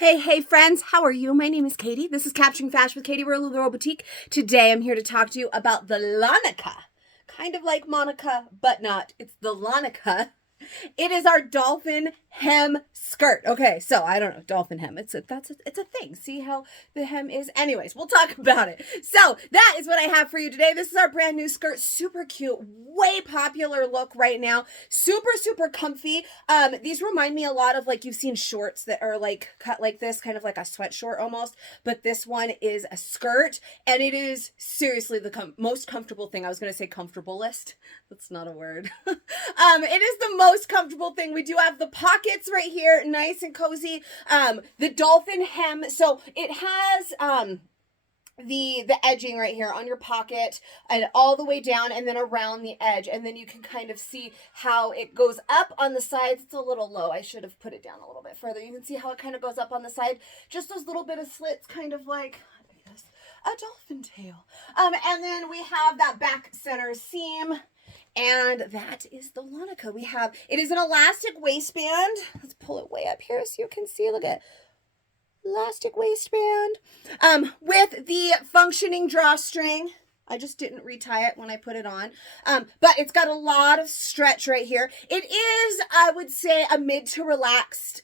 Hey friends, how are you? My name is Katie. This is Capturing Fashion with Katie. We're a little girl boutique. Today I'm here to talk to you about the Lonica. Kind of like Monica, but not. It's the Lonica. It is our dolphin hem skirt. Okay, so I don't know, dolphin hem. It's a thing. See how the hem is? Anyways, we'll talk about it. So that is what I have for you today. This is our brand new skirt. Super cute, way popular look right now. Super comfy. These remind me a lot of like you've seen shorts that are like cut like this, kind of like a sweat short almost. But this one is a skirt, and it is seriously the most comfortable thing. I was gonna say comfortablest. That's not a word. It is the most comfortable thing. We do have the pockets right here, nice and cozy. The dolphin hem, so it has the edging right here on your pocket and all the way down and then around the edge, and then you can kind of see how it goes up on the sides. It's a little low. I should have put it down a little bit further. You can see how it kind of goes up on the side, just those little bit of slits, kind of like a dolphin tail. And then we have that back center seam. And that is the Lonica. It is an elastic waistband. Let's pull it way up here so you can see. Look at elastic waistband. With the functioning drawstring. I just didn't retie it when I put it on. But it's got a lot of stretch right here. It is, I would say, a mid to relaxed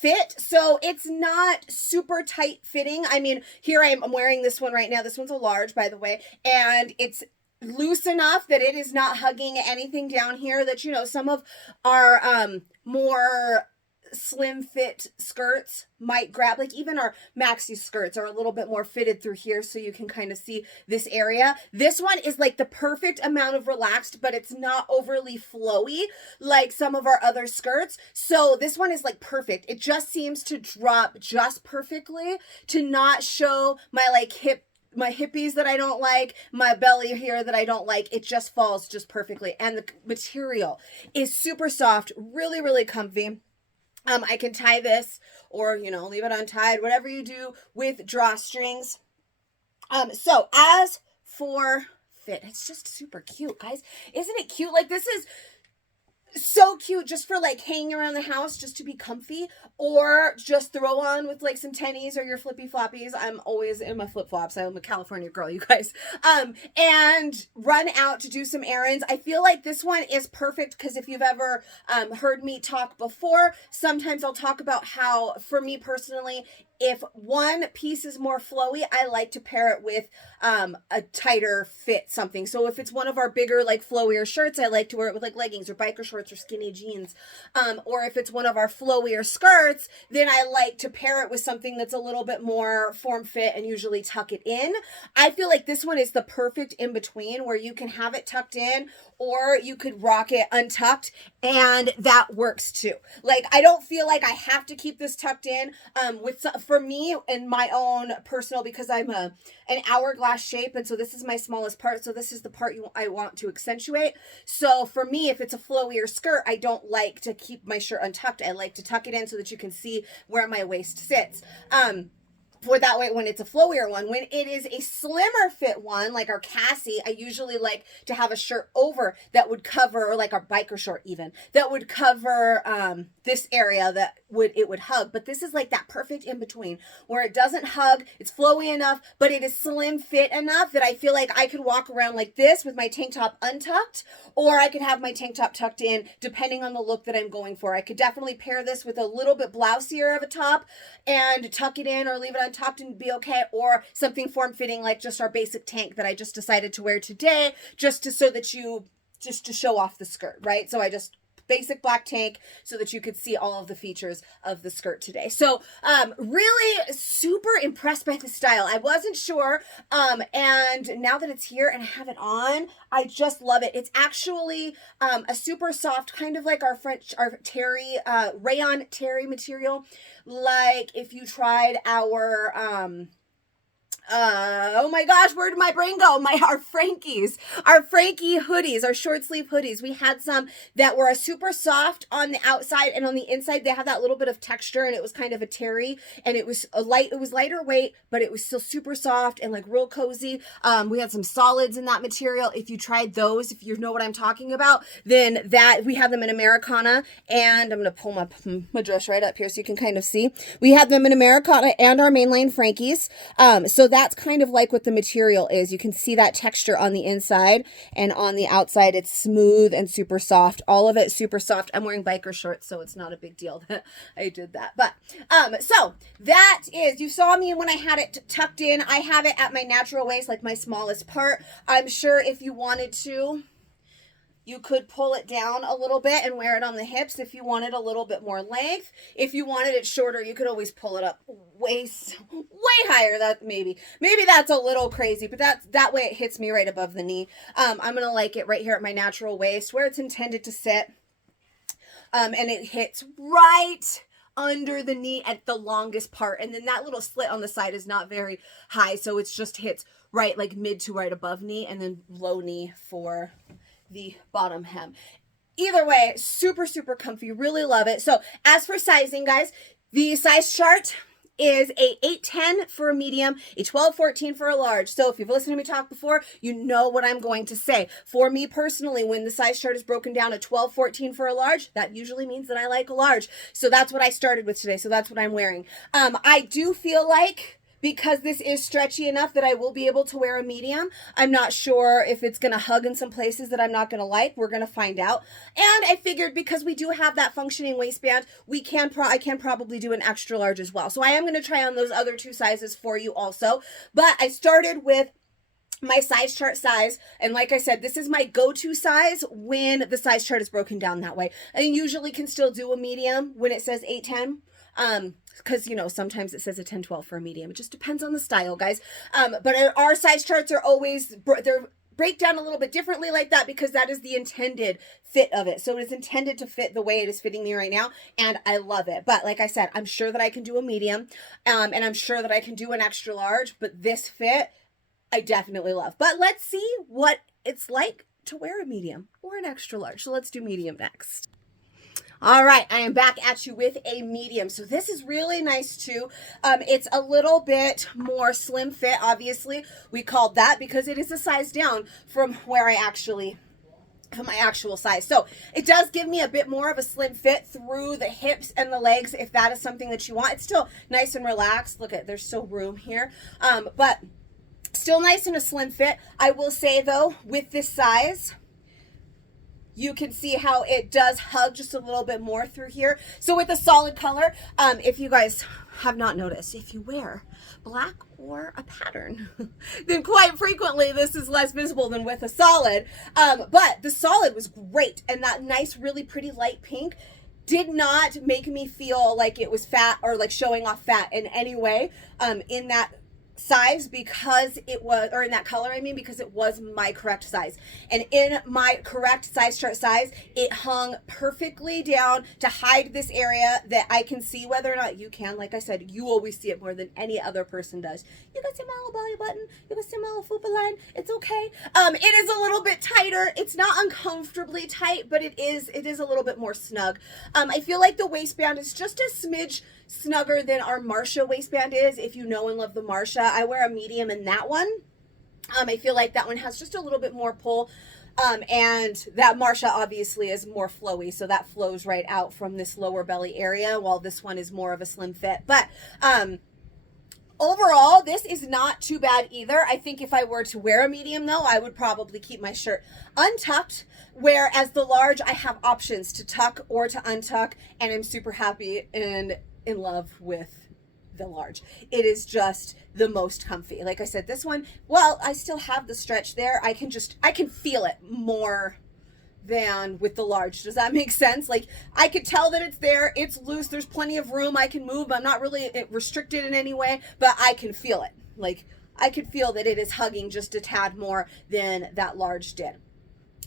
fit, so it's not super tight fitting. I mean, here I'm wearing this one right now. This one's a large, by the way, and it's loose enough that it is not hugging anything down here that, you know, some of our more slim fit skirts might grab. Like even our maxi skirts are a little bit more fitted through here, so you can kind of see this area. This one is like the perfect amount of relaxed, but it's not overly flowy like some of our other skirts. So this one is like perfect. It just seems to drop just perfectly to not show my like my hippies that I don't like, my belly here that I don't like. It just falls just perfectly. And the material is super soft, really comfy. I can tie this or, you know, leave it untied, whatever you do with drawstrings. So as for fit, it's just super cute, guys. Isn't it cute? Like, this is so cute just for like hanging around the house just to be comfy, or just throw on with like some tennies or your flippy floppies. I'm always in my flip flops. I'm a California girl, you guys. And run out to do some errands. I feel like this one is perfect because if you've ever heard me talk before, sometimes I'll talk about how, for me personally, if one piece is more flowy, I like to pair it with a tighter fit something. So if it's one of our bigger, like flowier shirts, I like to wear it with like leggings or biker shorts or skinny jeans. Or if it's one of our flowier skirts, then I like to pair it with something that's a little bit more form fit and usually tuck it in. I feel like this one is the perfect in between where you can have it tucked in or you could rock it untucked, and that works too. Like, I don't feel like I have to keep this tucked in. For me and my own personal, because I'm an hourglass shape, and so this is my smallest part, so this is the part I want to accentuate. So for me, if it's a flowier skirt, I don't like to keep my shirt untucked. I like to tuck it in so that you can see where my waist sits. For that way, when it's a flowier one. When it is a slimmer fit one, like our Cassie, I usually like to have a shirt over that would cover, or like our biker short even, that would cover this area that it would hug. But this is like that perfect in between where it doesn't hug, it's flowy enough, but it is slim fit enough that I feel like I could walk around like this with my tank top untucked, or I could have my tank top tucked in depending on the look that I'm going for. I could definitely pair this with a little bit blousier of a top and tuck it in or leave it untucked and be okay, or something form-fitting like just our basic tank that I just decided to wear today just to show off the skirt, right? So I just basic black tank so that you could see all of the features of the skirt today. So really super impressed by the style. I wasn't sure, and now that it's here and I have it on, I just love it. It's actually a super soft, kind of like our terry, rayon terry material. Like if you tried our oh my gosh, where did my brain go? Our Frankies, our Frankie hoodies, our short sleeve hoodies. We had some that were super soft on the outside, and on the inside they had that little bit of texture, and it was kind of a terry, and it was lighter weight, but it was still super soft and like real cozy. We had some solids in that material. If you tried those, if you know what I'm talking about, then that we have them in Americana, and I'm gonna pull my dress right up here so you can kind of see. We have them in Americana and our mainline Frankies. So that's kind of like what the material is. You can see that texture on the inside, and on the outside it's smooth and super soft. All of it super soft. I'm wearing biker shorts, so it's not a big deal that I did that. But so that is, you saw me when I had it tucked in. I have it at my natural waist, like my smallest part. I'm sure if you wanted to, you could pull it down a little bit and wear it on the hips if you wanted a little bit more length. If you wanted it shorter, you could always pull it up way higher. That maybe that's a little crazy, but that way it hits me right above the knee. I'm gonna like it right here at my natural waist where it's intended to sit, and it hits right under the knee at the longest part, and then that little slit on the side is not very high, so it's just hits right like mid to right above knee, and then low knee for the bottom hem. Either way, super comfy, really love it. So as for sizing, guys, the size chart is a 8'10" for a medium, a 12'14" for a large. So if you've listened to me talk before, you know what I'm going to say. For me personally, when the size chart is broken down a 12'14" for a large, that usually means that I like a large. So that's what I started with today. So that's what I'm wearing. I do feel like, because this is stretchy enough, that I will be able to wear a medium. I'm not sure if it's going to hug in some places that I'm not going to like. We're going to find out. And I figured because we do have that functioning waistband, I can probably do an extra large as well. So I am going to try on those other two sizes for you also. But I started with my size chart size, and like I said, this is my go-to size when the size chart is broken down that way. I usually can still do a medium when it says 8'10". Because, you know, sometimes it says a 10-12 for a medium. It just depends on the style, guys. But our size charts are always, they're break down a little bit differently like that because that is the intended fit of it. So it is intended to fit the way it is fitting me right now, and I love it. But like I said, I'm sure that I can do a medium, and I'm sure that I can do an extra large, but this fit, I definitely love. But let's see what it's like to wear a medium or an extra large. So let's do medium next. All right, I am back at you with a medium. So this is really nice too. It's a little bit more slim fit, obviously. We called that because it is a size down from where my actual size. So it does give me a bit more of a slim fit through the hips and the legs if that is something that you want. It's still nice and relaxed. Look at, there's still room here. But still nice and a slim fit. I will say though, with this size, you can see how it does hug just a little bit more through here. So with a solid color, if you guys have not noticed, if you wear black or a pattern, then quite frequently this is less visible than with a solid. But the solid was great, and that nice, really pretty light pink did not make me feel like it was fat or like showing off fat in any way in that size, because it was, or in that color, I mean, because it was my correct size. And in my correct size chart size, it hung perfectly down to hide this area that I can see, whether or not you can. Like I said, you always see it more than any other person does. You can see my little belly button, you can see my little fupa line. It's okay. It is a little bit tighter. It's not uncomfortably tight, but it is a little bit more snug. I feel like the waistband is just a smidge snugger than our Marsha waistband is. If you know and love the Marsha, I wear a medium in that one. I feel like that one has just a little bit more pull, and that Marsha obviously is more flowy, so that flows right out from this lower belly area, while this one is more of a slim fit. But overall, this is not too bad either. I think if I were to wear a medium though, I would probably keep my shirt untucked, whereas the large, I have options to tuck or to untuck, and I'm super happy and in love with the large. It is just the most comfy. Like I said, this one, well, I still have the stretch there. I can feel it more than with the large. Does that make sense? Like, I could tell that it's there, it's loose, there's plenty of room, I can move, I'm not really restricted in any way, but I can feel it. Like, I could feel that it is hugging just a tad more than that large did.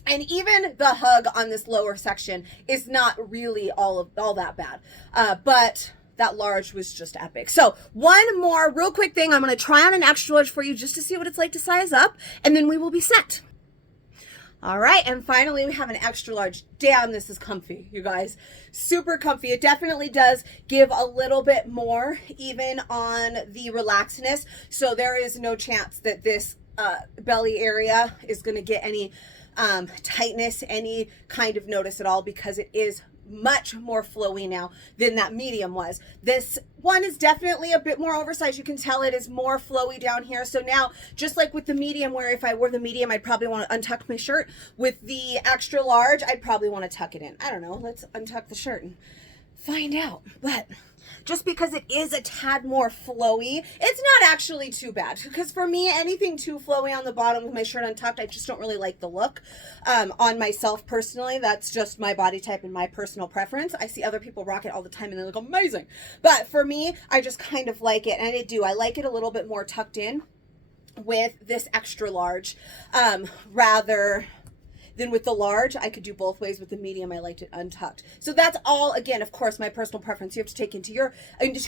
And even the hug on this lower section is not really all that bad. But that large was just epic. So one more real quick thing. I'm going to try on an extra large for you just to see what it's like to size up, and then we will be set. All right, and finally we have an extra large. Damn, this is comfy, you guys. Super comfy. It definitely does give a little bit more even on the relaxedness. So there is no chance that this belly area is going to get any tightness, any kind of notice at all, because it is much more flowy now than that medium was. This one is definitely a bit more oversized. You can tell it is more flowy down here. So now, just like with the medium, where if I wore the medium, I'd probably want to untuck my shirt, with the extra large, I'd probably want to tuck it in. I don't know. Let's untuck the shirt and find out. But just because it is a tad more flowy, it's not actually too bad. Because for me, anything too flowy on the bottom with my shirt untucked, I just don't really like the look on myself personally. That's just my body type and my personal preference. I see other people rock it all the time and they look amazing. But for me, I just kind of like it. And I do. I like it a little bit more tucked in with this extra large rather than with the large. I could do both ways. With the medium, I liked it untucked. So that's all, again, of course, my personal preference. You have to take into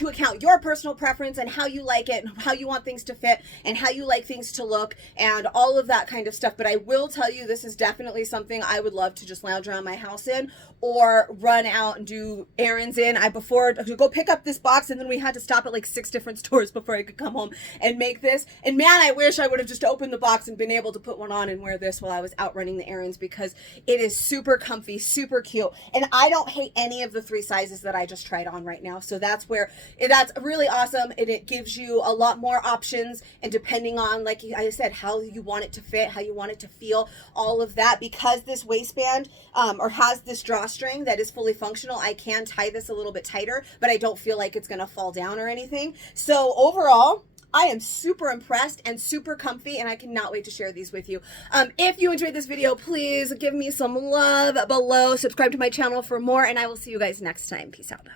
account your personal preference and how you like it and how you want things to fit and how you like things to look and all of that kind of stuff. But I will tell you, this is definitely something I would love to just lounge around my house in or run out and do errands in. Before to go pick up this box, and then we had to stop at like 6 different stores before I could come home and make this. And man, I wish I would have just opened the box and been able to put one on and wear this while I was out running the errands, because it is super comfy, super cute. And I don't hate any of the 3 sizes that I just tried on right now. So that's really awesome. And it gives you a lot more options. And depending on, like I said, how you want it to fit, how you want it to feel, all of that, because this waistband or has this drawstring that is fully functional, I can tie this a little bit tighter, but I don't feel like it's going to fall down or anything. So overall, I am super impressed and super comfy, and I cannot wait to share these with you. If you enjoyed this video, please give me some love below. Subscribe to my channel for more, and I will see you guys next time. Peace out.